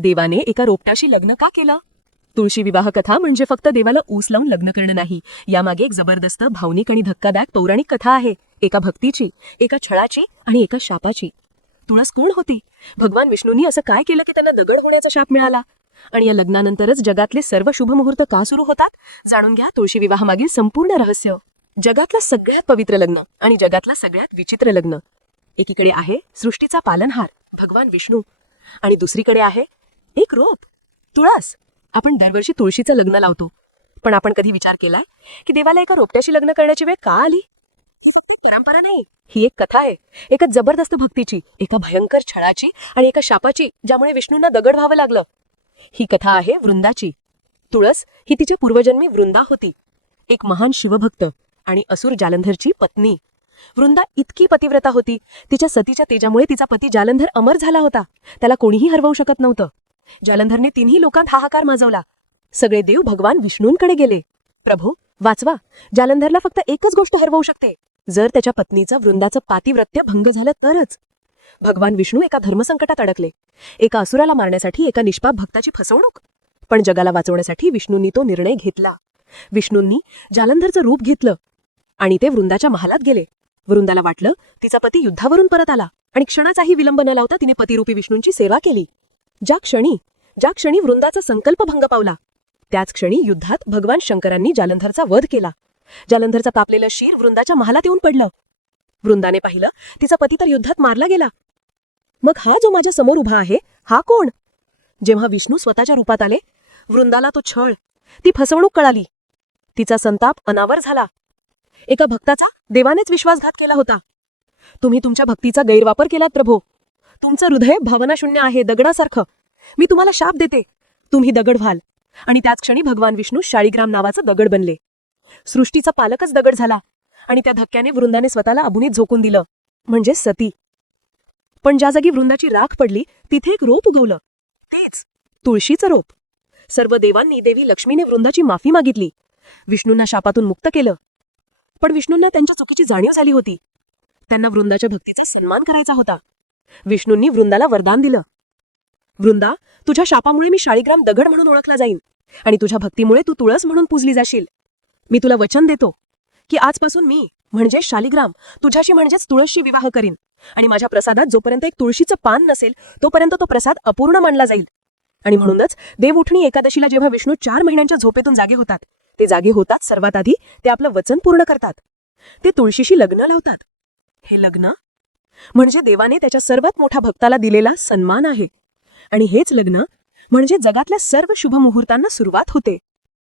देवाने एका रोपटाशी लग्न का केलं? तुळशी विवाह कथा म्हणजे फक्त देवाला ऊस लावून लग्न करणं नाही. यामागे एक जबरदस्त भावनिक आणि धक्कादायक पौराणिक कथा आहे. एका भक्तीची एका छळाची आणि एका शापाची. तुळस कोण होती? भगवान विष्णूंनी असं काय केलं की त्यांना दगड होण्याचा शाप मिळाला? आणि या लग्नानंतरच जगातले सर्व शुभमुहूर्त का सुरू होतात? जाणून घ्या तुळशी विवाहामागील संपूर्ण रहस्य. जगातलं सगळ्यात पवित्र लग्न आणि जगातलं सगळ्यात विचित्र लग्न. एकीकडे आहे सृष्टीचा पालनहार भगवान विष्णू. आणि दुसरीकडे आहे एक रोप तुळस. आपण दरवर्षी तुळशीचं लग्न लावतो. पण आपण कधी विचार केलाय की देवाला एका रोपट्याशी लग्न करण्याची वेळ का आली? ही फक्त परंपरा नाही. ही एक कथा आहे. एका जबरदस्त भक्तीची एका भयंकर छळाची आणि एका शापाची ज्यामुळे विष्णूंना दगड व्हावं लागलं. ही कथा आहे वृंदाची. तुळस ही तिच्या पूर्वजन्मी वृंदा होती. एक महान शिवभक्त आणि असुर जालंधरची पत्नी. वृंदा इतकी पतिव्रता होती. तिच्या सतीच्या तेजामुळे तिचा पती जालंधर अमर झाला होता. त्याला कोणीही हरवू शकत नव्हतं. जालंधरने तिन्ही लोकांत हाहाकार माजवला. सगळे देव भगवान विष्णूंकडे गेले. प्रभू वाचवा. जालंधरला फक्त एकच गोष्ट हरवू शकते. जर त्याच्या पत्नीचं वृंदाचं पातिव्रत्य भंग झालं तरच. भगवान विष्णू एका धर्मसंकटात अडकले. एका असुराला मारण्यासाठी एका निष्पाप भक्ताची फसवणूक. पण जगाला वाचवण्यासाठी विष्णूंनी तो निर्णय घेतला. विष्णूंनी जालंधरचं रूप घेतलं आणि ते वृंदाच्या महालात गेले. वृंदाला वाटलं तिचा पती युद्धावरून परत आला आणि क्षणाचाही विलंब न लावता तिने पतिरूपी विष्णूंची सेवा केली. ज्या क्षणी ज्या क्षणी वृंदाचा संकल्प भंग पावला त्याच क्षणी युद्धात भगवान शंकरांनी जालंधरचा वध केला. जालंधरचा कापलेलं शीर वृंदाच्या महालात येऊन पडलं. वृंदाने पाहिलं तिचा पती तर युद्धात मारला गेला. मग हा जो माझ्यासमोर उभा आहे हा कोण? जेव्हा विष्णू स्वतःच्या रूपात आले वृंदाला तो छळ ती फसवणूक कळाली. तिचा संताप अनावर झाला. एका भक्ताचा देवानेच विश्वासघात केला होता. तुम्ही तुमच्या भक्तीचा गैरवापर केलात प्रभो. तुमचं हृदय भावनाशून्य आहे दगडासारखं. मी तुम्हाला शाप देते. तुम्ही दगड व्हाल. आणि त्याच क्षणी भगवान विष्णू शाळीग्राम नावाचं दगड बनले. सृष्टीचा पालकच दगड झाला. आणि त्या धक्क्याने वृंदाने स्वतःला अभुनीत झोकून दिलं. म्हणजे सती. पण ज्या जागी वृंदाची राख पडली तिथे एक रोप उगवलं. तेच तुळशीचं रोप. सर्व देवांनी देवी लक्ष्मीने वृंदाची माफी मागितली. विष्णूंना शापातून मुक्त केलं. पण विष्णूंना त्यांच्या चुकीची जाणीव झाली होती. त्यांना वृंदाच्या भक्तीचा सन्मान करायचा होता. विष्णूंनी वृंदाला वरदान दिलं. वृंदा तुझ्या शापामुळे मी शाळीग्राम दगड म्हणून ओळखला जाईन आणि तुझ्या भक्तीमुळे तू तुळस म्हणून पूजली जाशील. मी तुला वचन देतो की आजपासून मी म्हणजे शालिग्राम तुझ्याशी म्हणजेच तुळसशी विवाह करीन आणि माझ्या प्रसादात जोपर्यंत एक तुळशीचं पान नसेल तोपर्यंत तो प्रसाद अपूर्ण मानला जाईल. आणि म्हणूनच देवउठणी एकादशीला जेव्हा विष्णू चार महिन्यांच्या झोपेतून जागे होतात ते जागे होतात सर्वात आधी ते आपलं वचन पूर्ण करतात. ते तुळशीशी लग्न लावतात. हे लग्न म्हणजे देवाने त्याच्या सर्वात मोठ्या भक्ताला दिलेला सन्मान आहे. आणि हेच लग्न म्हणजे जगातल्या सर्व शुभ मुहूर्तांना सुरुवात होते.